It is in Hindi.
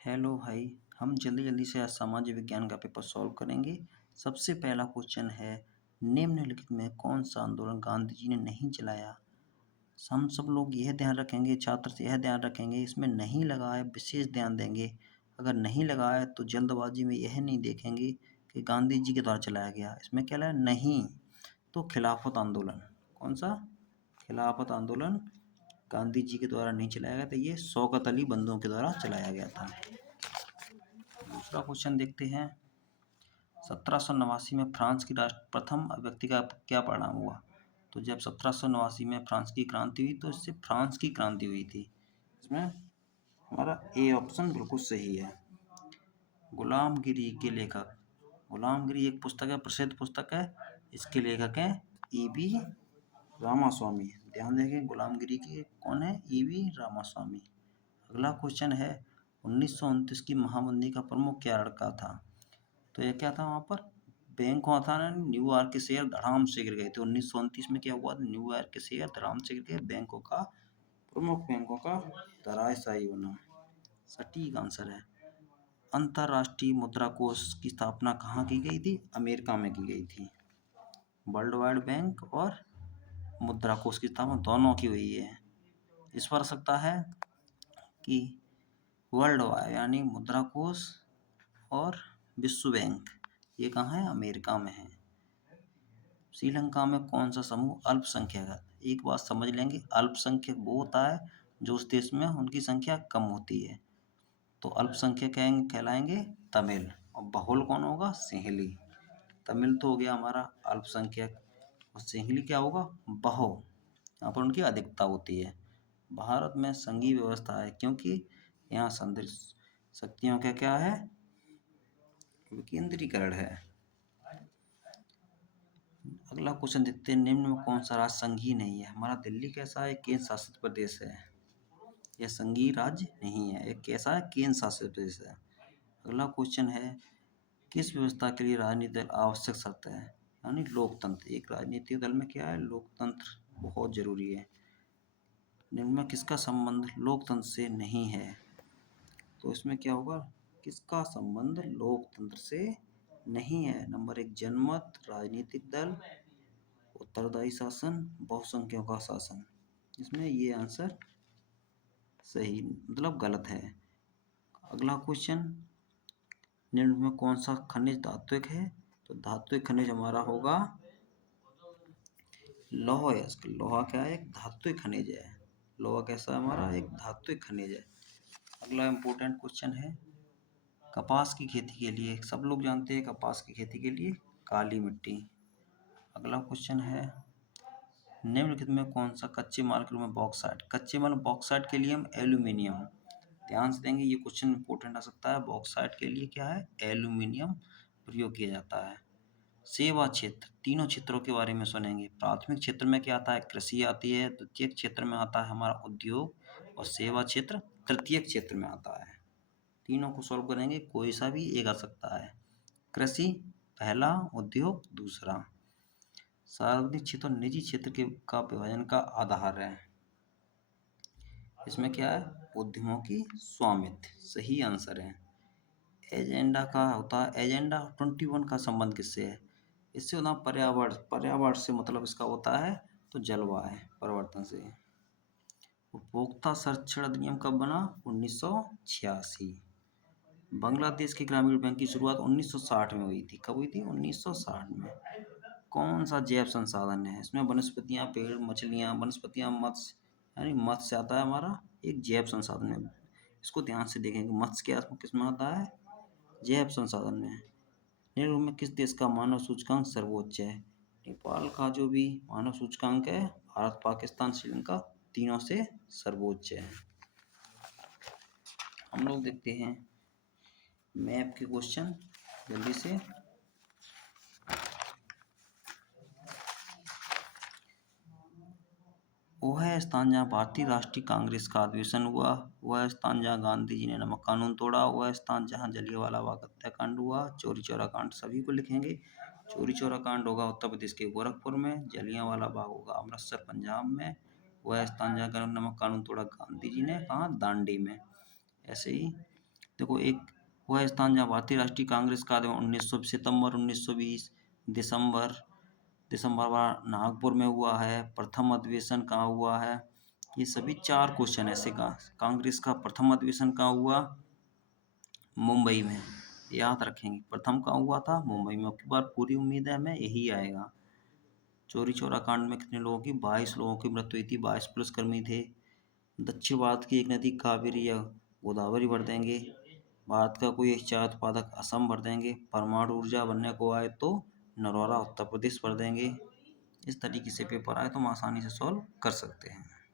हेलो भाई। हम जल्दी जल्दी से आज सामाजिक विज्ञान का पेपर सॉल्व करेंगे। सबसे पहला क्वेश्चन है, निम्नलिखित में कौन सा आंदोलन गांधी जी ने नहीं चलाया। हम सब लोग यह ध्यान रखेंगे, छात्र से यह ध्यान रखेंगे, इसमें नहीं लगा है विशेष ध्यान देंगे। अगर नहीं लगा है तो जल्दबाजी में यह नहीं देखेंगे कि गांधी जी के द्वारा चलाया गया। इसमें क्या है, नहीं तो खिलाफत आंदोलन। कौन सा? खिलाफत आंदोलन गांधी जी के द्वारा नहीं चलाया गया था, ये शौकत अली बंधुओं के द्वारा चलाया गया था। दूसरा क्वेश्चन देखते हैं, 1789 में फ्रांस की प्रथम अभिव्यक्ति का क्या परिणाम हुआ। तो जब 1789 में फ्रांस की क्रांति हुई तो इससे फ्रांस की क्रांति हुई थी। इसमें हमारा ए ऑप्शन बिल्कुल सही है। गुलामगिरी के लेखक, गुलामगिरी एक पुस्तक है, प्रसिद्ध पुस्तक है। इसके लेखक हैं ई.वी. रामास्वामी। ध्यान देंगे, गुलामगिरी के कौन है? ई.वी. रामास्वामी। अगला क्वेश्चन है, 1929 की महामंदी का प्रमुख क्या लड़का था। तो ये क्या था, वहाँ पर बैंक हुआ था ना, न्यूयॉर्क के शेयर धड़ाम से गिर गए थे। 1929 में क्या हुआ था, न्यूयॉर्क के शेयर धड़ाम से गिर गए। बैंकों का, प्रमुख बैंकों का धराशायी होना सटीक आंसर है। अंतर्राष्ट्रीय मुद्रा कोष की स्थापना कहाँ की गई थी? अमेरिका में की गई थी। वर्ल्ड वाइड बैंक और मुद्रा कोष की स्थापना दोनों की हुई है। इस पर सकता है कि वर्ल्ड वाइड यानी मुद्रा कोष और विश्व बैंक, ये कहाँ है? अमेरिका में है। श्रीलंका में कौन सा समूह अल्पसंख्यक है? एक बात समझ लेंगे, अल्पसंख्यक वो होता है जो उस देश में उनकी संख्या कम होती है। तो अल्पसंख्यक कहलाएंगे तमिल, और बहुल कौन होगा? सिंहली। तमिल तो हो गया हमारा अल्पसंख्यक, और सिंहली क्या होगा? बहु। यहाँ पर उनकी अधिकता होती है। भारत में संघीय व्यवस्था है क्योंकि यहाँ शक्तियों का क्या है? विकेंद्रीकरण है। अगला क्वेश्चन देखते हैं, निम्न में कौन सा राज्य संघीय नहीं है। हमारा दिल्ली कैसा है? केंद्र शासित प्रदेश है। यह संघीय राज्य नहीं है। एक कैसा है? केंद्र शासित प्रदेश है। अगला क्वेश्चन है, किस व्यवस्था के लिए राजनीतिक दल आवश्यक शर्त है? यानी लोकतंत्र। एक राजनीतिक दल में क्या है? लोकतंत्र बहुत जरूरी है। निम्न में किसका संबंध लोकतंत्र से नहीं है? तो इसमें क्या होगा? किसका संबंध लोकतंत्र से नहीं है? नंबर 1, जनमत, राजनीतिक दल, उत्तरदायी शासन, बहुसंख्यकों का शासन। इसमें ये आंसर सही मतलब गलत है। अगला क्वेश्चन, निम्न में कौन सा खनिज धात्विक है? तो धात्विक खनिज हमारा होगा लौह। लोहा क्या है? एक धात्विक खनिज है। लोहा कैसा है हमारा? एक धात्विक खनिज है। अगला इम्पोर्टेंट क्वेश्चन है, कपास की खेती के लिए, सब लोग जानते हैं कपास की खेती के लिए काली मिट्टी। अगला क्वेश्चन है, निम्नलिखित में कौन सा कच्चे माल के रूप में बॉक्साइट, कच्चे माल बॉक्साइट के लिए हम एल्यूमिनियम। ध्यान से देंगे, ये क्वेश्चन इंपॉर्टेंट आ सकता है। बॉक्साइट के लिए क्या है? एल्यूमिनियम प्रयोग किया जाता है। सेवा क्षेत्र, तीनों क्षेत्रों के बारे में सुनेंगे। प्राथमिक क्षेत्र में क्या आता है? कृषि आती है। द्वितीयक क्षेत्र में आता है हमारा उद्योग, और सेवा क्षेत्र तृतीयक क्षेत्र में आता है। तीनों को सॉल्व करेंगे, कोई सा भी एक आ सकता है। कृषि पहला, उद्योग दूसरा। सार्वजनिक क्षेत्र और निजी क्षेत्र के का विभाजन का आधार है। इसमें क्या है? उद्यमों की स्वामित्व। सही आंसर है। एजेंडा का होता है, एजेंडा 21 का संबंध किससे है? इससे होता है पर्यावरण। पर्यावरण से मतलब इसका होता है तो जलवायु परिवर्तन से। उपभोक्ता संरक्षण अधिनियम कब बना? 1986। बांग्लादेश के ग्रामीण बैंक की शुरुआत 1960 में हुई थी। कब हुई थी? 1960 में। कौन सा जैव संसाधन है? इसमें वनस्पतियां, पेड़, मछलियां, वनस्पतियां, मत्स्य, यानी मत्स्य आता है हमारा एक जैव संसाधन है। इसको ध्यान से देखेंगे, मत्स्य के किस में आता है? जैव संसाधन में। निम्न में किस देश का मानव सूचकांक सर्वोच्च है? नेपाल का जो भी मानव सूचकांक है, भारत, पाकिस्तान, श्रीलंका, तीनों से सर्वोच्च है। हम लोग देखते हैं मैप के क्वेश्चन जल्दी से। वह स्थान जहाँ भारतीय राष्ट्रीय कांग्रेस का अधिवेशन हुआ, वह स्थान जहाँ गांधी जी ने नमक कानून तोड़ा, वह स्थान जहाँ जलियांवाला बाग हत्याकांड हुआ। चौरी चौरा कांड सभी को लिखेंगे। चौरी चौरा कांड होगा उत्तर प्रदेश के गोरखपुर में, जलियांवाला बाग होगा अमृतसर पंजाब में। वह स्थान जहाँ नमक कानून तोड़ा गांधी जी ने, कहाँ? दांडी में। ऐसे ही देखो एक वह स्थान जहाँ भारतीय राष्ट्रीय कांग्रेस का 1900 सितंबर 1920, दिसंबर दिसंबर नागपुर में हुआ है, प्रथम अधिवेशन कहाँ हुआ है। ये सभी 4 क्वेश्चन ऐसे का कांग्रेस का प्रथम अधिवेशन कहाँ हुआ, मुंबई में। याद रखेंगे प्रथम कहाँ हुआ था, मुंबई में। अब की बार पूरी उम्मीद है हमें यही आएगा। चोरी चौरा कांड में कितने लोगों की, 22 लोगों की मृत्यु हुई थी, 22 पुलिसकर्मी थे। दक्षिण भारत की एक नदी कावेरी या गोदावरी भर देंगे। भारत का कोई एक चाय उत्पादक असम भर देंगे। परमाणु ऊर्जा बनने को आए तो नरौरा उत्तर प्रदेश भर देंगे। इस तरीके से पेपर आए तो हम आसानी से सॉल्व कर सकते हैं।